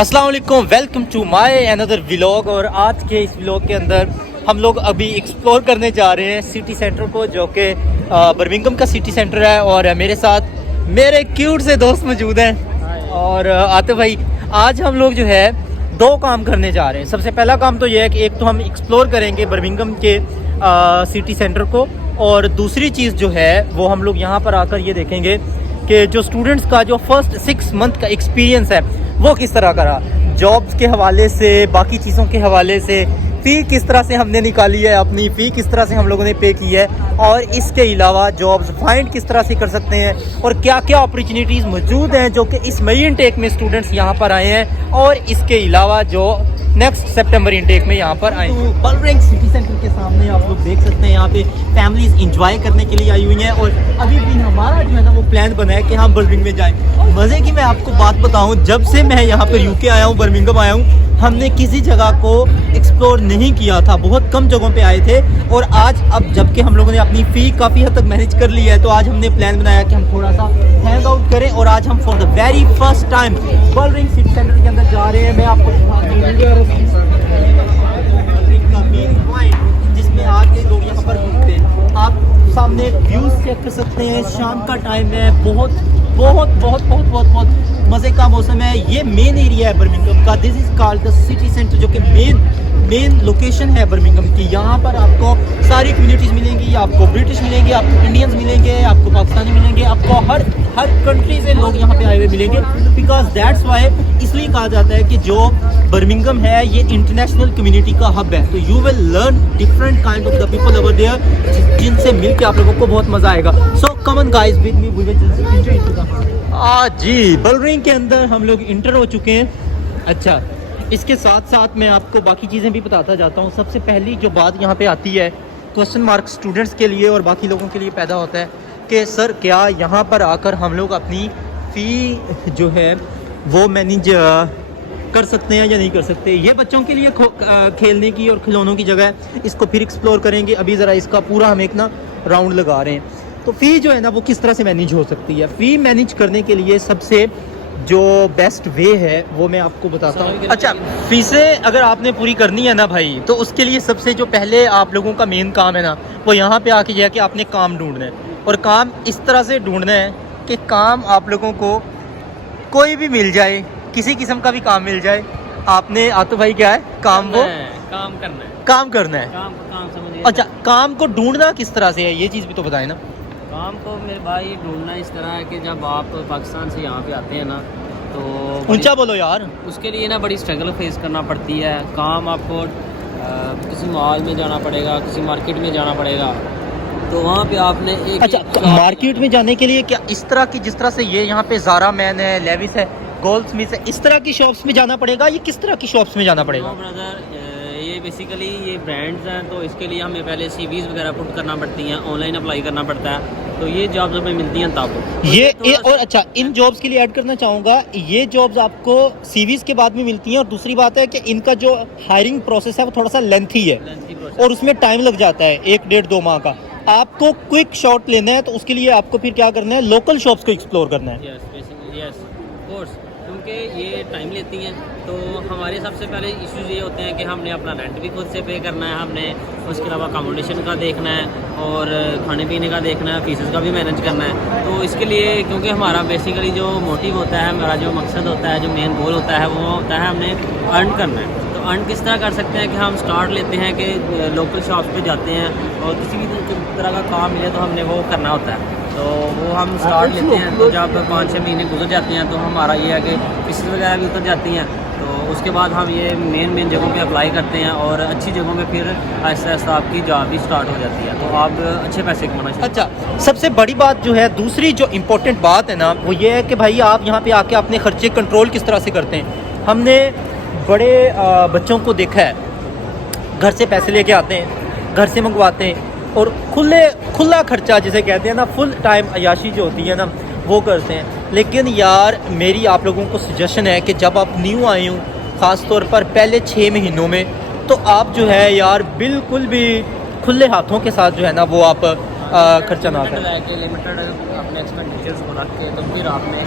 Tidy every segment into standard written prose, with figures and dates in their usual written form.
अस्सलाम वालेकुम, welcome to my another vlog. और आज के इस व्लॉग के अंदर हम लोग अभी एक्सप्लोर करने जा रहे हैं सिटी सेंटर को, जो कि बर्मिंघम का सिटी सेंटर है। और मेरे साथ मेरे क्यूट से दोस्त मौजूद हैं। और आतिफ भाई, आज हम लोग जो है दो काम करने जा रहे हैं। सबसे पहला काम तो ये है कि एक तो हम एक्सप्लोर करेंगे बर्मिंघम के सिटी सेंटर को, और दूसरी चीज़ जो है वो हम लोग यहाँ पर आकर ये देखेंगे कि जो स्टूडेंट्स का जो फर्स्ट 6 मंथ का एक्सपीरियंस है वो किस तरह का रहा, जॉब्स के हवाले से, बाकी चीज़ों के हवाले से, फ़ी किस तरह से हमने निकाली है, अपनी फ़ी किस तरह से हम लोगों ने पे की है, और इसके अलावा जॉब्स फाइंड किस तरह से कर सकते हैं, और क्या क्या अपॉर्चुनिटीज़ मौजूद हैं जो कि इस मई इनटेक में स्टूडेंट्स यहाँ पर आए हैं, और इसके अलावा जो नेक्स्ट सितंबर इनटेक में यहाँ पर आए। तो बर्मिंघम सिटी सेंटर के सामने आप लोग देख सकते हैं यहाँ पे फैमिलीज इंजॉय करने के लिए आई हुई हैं। और अभी भी हमारा जो है ना वो प्लान बना है कि हम बर्मिंघम में जाएं। मज़े की मैं आपको बात बताऊं, जब से मैं यहाँ पर यूके आया हूँ, बर्मिंघम आया हूँ, हमने किसी जगह को एक्सप्लोर नहीं किया था, बहुत कम जगहों पे आए थे। और आज अब जबकि हम लोगों ने अपनी फ़ी काफ़ी हद तक मैनेज कर ली है, तो आज हमने प्लान बनाया कि हम थोड़ा सा हैंग आउट करें। और आज हम for the very first time Birmingham city centre के अंदर जा रहे हैं। मैं आपको जिसमें आके लोग यहाँ पर घूमते हैं। आप सामने व्यूज़ चेक कर सकते हैं, शाम का टाइम है, बहुत बहुत बहुत बहुत बहुत बहुत मज़े का मौसम है। ये मेन एरिया है बर्मिंघम का, this is called the city centre, जो कि मेन लोकेशन है बर्मिंघम की। यहाँ पर आपको सारी कम्युनिटीज़ मिलेंगी, आपको ब्रिटिश मिलेंगे, आपको इंडियंस मिलेंगे, आपको पाकिस्तानी मिलेंगे, आपको हर कंट्री से लोग यहाँ पे आए हुए मिलेंगे। बिकॉज दैट्स वाई, इसलिए कहा जाता है कि जो बर्मिंघम है ये इंटरनेशनल कम्युनिटी का हब है। तो you will learn different kind of the people over there, जिनसे मिल के आप लोगों को बहुत मज़ा आएगा। So come on guys with me, we will just enter into the जी बर्मिंघम के अंदर हम लोग इंटर हो चुके हैं। अच्छा, इसके साथ साथ मैं आपको बाकी चीज़ें भी बताता जाता हूँ। सबसे पहली जो बात यहाँ पे आती है, क्वेश्चन मार्क स्टूडेंट्स के लिए और बाकी लोगों के लिए पैदा होता है कि सर क्या यहाँ पर आकर हम लोग अपनी फ़ी जो है वो मैनेज कर सकते हैं या नहीं कर सकते। ये बच्चों के लिए खेलने की और खिलौनों की जगह है, इसको फिर एक्सप्लोर करेंगे। अभी ज़रा इसका पूरा हम एक ना राउंड लगा रहे हैं। तो फ़ी जो है ना वो किस तरह से मैनेज हो सकती है। फ़ी मैनेज करने के लिए सबसे जो बेस्ट वे है वो मैं आपको बताता हूँ। अच्छा, फीसें अगर आपने पूरी करनी है ना भाई, तो उसके लिए सबसे जो पहले आप लोगों का मेन काम है ना, वो यहाँ पे आके यह है कि आपने काम ढूंढना है। और काम इस तरह से ढूंढना है कि काम आप लोगों को कोई भी मिल जाए, किसी किस्म का भी काम मिल जाए। आपने आतिफ भाई क्या है काम, वो काम करना है, काम करना है। काम समझिए। अच्छा, काम को ढूंढना किस तरह से है, ये चीज़ भी तो बताएं ना। काम को मेरे भाई ढूंढना इस तरह है कि जब आप पाकिस्तान से यहाँ पे आते हैं ना, तो ऊंचा बोलो यार। उसके लिए ना बड़ी स्ट्रगल फेस करना पड़ती है। काम आपको किसी मॉल में जाना पड़ेगा, किसी मार्केट में जाना पड़ेगा, तो वहाँ पे आपने एक अच्छा, मार्केट में जाने के लिए क्या इस तरह की, जिस तरह से ये यहाँ पे ज़ारा मैन है, लेविस है, गोल्डस्मिथ है, इस तरह की शॉप्स में जाना पड़ेगा, ये किस तरह की शॉप्स में जाना पड़ेगा? ब्रदर, ये बेसिकली ये ब्रांड्स हैं, तो इसके लिए हमें पहले CVs वगैरह पुट करना पड़ती हैं, ऑनलाइन अप्लाई करना पड़ता है, तो ये जॉब्स हमें मिलती हैं तब ये और अच्छा, इन जॉब्स के लिए ऐड करना चाहूँगा, ये जॉब्स आपको CVs के बाद में मिलती हैं। और दूसरी बात है कि इनका जो हायरिंग प्रोसेस है वो थोड़ा सा लेंथी है, और उसमें टाइम लग जाता है 1-1.5-2 माह का। आपको क्विक शॉट लेना है तो उसके लिए आपको फिर क्या करना है, लोकल शॉप्स को एक्सप्लोर करना है। यस कोर्स, क्योंकि ये टाइम लेती हैं। तो हमारे सबसे पहले इश्यूज ये होते हैं कि हमने अपना रेंट भी खुद से पे करना है, हमने उसके अलावा अकोमोडेशन का देखना है, और खाने पीने का देखना है, फीसेस का भी मैनेज करना है। तो इसके लिए, क्योंकि हमारा बेसिकली जो मोटिव होता है, हमारा जो मकसद होता है, जो मेन गोल होता है, वो होता है हमने अर्न करना है। तो अर्न किस तरह कर सकते हैं कि हम स्टार्ट लेते हैं कि लोकल शॉप्स पे जाते हैं, और किसी भी तरह का काम मिले तो हमने वो करना होता है, तो वो हम स्टार्ट लेते हैं। तो जब 5-6 महीने गुजर जाते हैं तो हमारा ये है कि फीसेस वगैरह भी उतर जाती हैं, तो उसके बाद हम ये मेन जगहों पे अप्लाई करते हैं, और अच्छी जगहों पे फिर आहिस्ता आहिस्ता आपकी जॉब भी स्टार्ट हो जाती है, तो आप अच्छे पैसे कमाना चाहिए। अच्छा, सबसे बड़ी बात जो है, दूसरी जो इम्पोर्टेंट बात है ना, वो ये है कि भाई आप यहाँ पे आके अपने खर्चे कंट्रोल किस तरह से करते हैं। हमने बड़े बच्चों को देखा है, घर से पैसे लेके आते हैं, घर से मंगवाते हैं, और खुला खर्चा जिसे कहते हैं ना, फुल टाइम अयाशी जो होती है ना, वो करते हैं। लेकिन यार मेरी आप लोगों को सजेशन है कि जब आप न्यू आए हो, ख़ास तौर पर पहले 6 महीनों में, तो आप जो है यार बिल्कुल भी खुले हाथों के साथ जो है ना वो आप खर्चा ना करें। लिमिटेड अपने एक्सपेंडिचर्स को रख के तो फिर आपने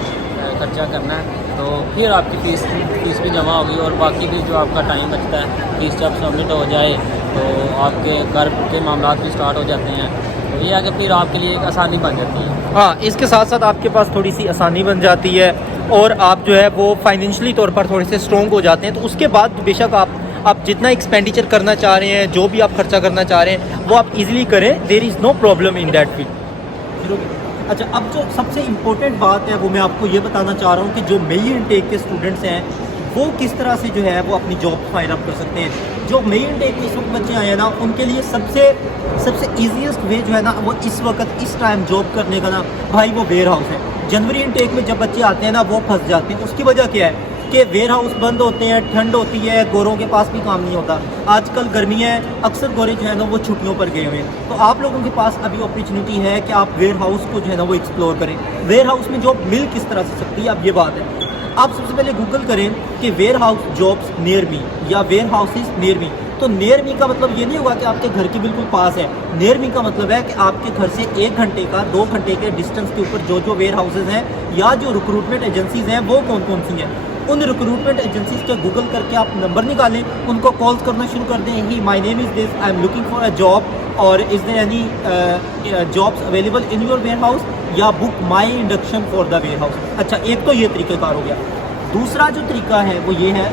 खर्चा करना है तो फिर आपकी फ़ीस भी जमा होगी और बाकी भी जो आपका टाइम बचता है फ़ीस जब सबमिट हो जाए तो आपके घर के मामला भी स्टार्ट हो जाते हैं। तो ये आगे फिर आपके लिए एक आसानी बन जाती है। हाँ, इसके साथ साथ आपके पास थोड़ी सी आसानी बन जाती है और आप जो है वो फाइनेंशियली तौर पर थोड़े से स्ट्रॉन्ग हो जाते हैं। तो उसके बाद बेशक आप जितना एक्सपेंडिचर करना चाह रहे हैं, जो भी आप खर्चा करना चाह रहे हैं वो आप इजीली करें, there is no problem in that field. अच्छा, अब जो सबसे इम्पोर्टेंट बात है वो मैं आपको ये बताना चाह रहा हूँ कि जो मेन इनटेक के स्टूडेंट्स हैं वो किस तरह से जो है वो अपनी जॉब फाइंड अप कर सकते हैं। जो मेन इनटेक के इस वक्त बच्चे आए हैं ना, उनके लिए सबसे ईजीएस्ट वे जो है ना वो इस वक्त इस टाइम जॉब करने का ना भाई वो वेयर हाउस है। जनवरी इनटेक में जब बच्चे आते हैं ना वो फंस जाते हैं। उसकी वजह क्या है कि वेयर हाउस बंद होते हैं, ठंड होती है, गोरों के पास भी काम नहीं होता। आजकल गर्मी है, अक्सर गोरे जो है ना वो छुट्टियों पर गए हुए हैं। तो आप लोगों के पास अभी अपॉर्चुनिटी है कि आप वेयर हाउस को जो है ना वो एक्सप्लोर करें। वेयर हाउस में जॉब मिल किस तरह से सकती है, अब ये बात है। आप सबसे पहले गूगल करें कि warehouse jobs near me या वेयर हाउसेज नियर मी। तो नियर मी का मतलब ये नहीं होगा कि आपके घर के बिल्कुल पास है। नियर मी का मतलब है कि आपके घर से 1 घंटे का 2 घंटे के डिस्टेंस के ऊपर जो वेयर हाउसेज हैं या जो रिक्रूटमेंट एजेंसीज हैं वो कौन कौन सी हैं। उन रिक्रूटमेंट एजेंसीज के गूगल करके आप नंबर निकालें, उनको कॉल्स करना शुरू कर दें। Hi my name is this, I am looking for a job और is there any jobs available in your warehouse या book my induction for the warehouse. अच्छा, एक तो ये तरीक़ेकार हो गया। दूसरा जो तरीका है वो ये है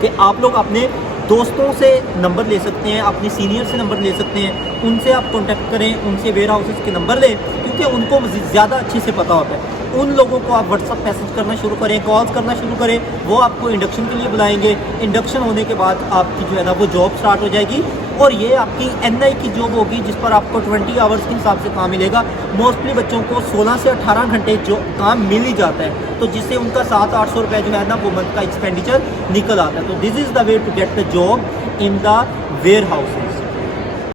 कि आप लोग अपने दोस्तों से नंबर ले सकते हैं, अपने सीनियर से नंबर ले सकते हैं, उनसे आप कॉन्टैक्ट करें, उनसे वेयर हाउसेस के नंबर लें क्योंकि उनको ज़्यादा अच्छे से पता होता है। उन लोगों को आप व्हाट्सअप मैसेज करना शुरू करें, कॉल्स करना शुरू करें, वो आपको इंडक्शन के लिए बुलाएंगे। इंडक्शन होने के बाद आपकी जो है ना वो जॉब स्टार्ट हो जाएगी और ये आपकी NI की जॉब होगी जिस पर आपको 20 आवर्स के हिसाब से काम मिलेगा। मोस्टली बच्चों को 16 से 18 घंटे जो काम मिल ही जाता है, तो जिससे उनका 700-800 रुपये जो है ना वो मंथ का एक्सपेंडिचर निकल आता है। तो this is the way to get the job in the ware house.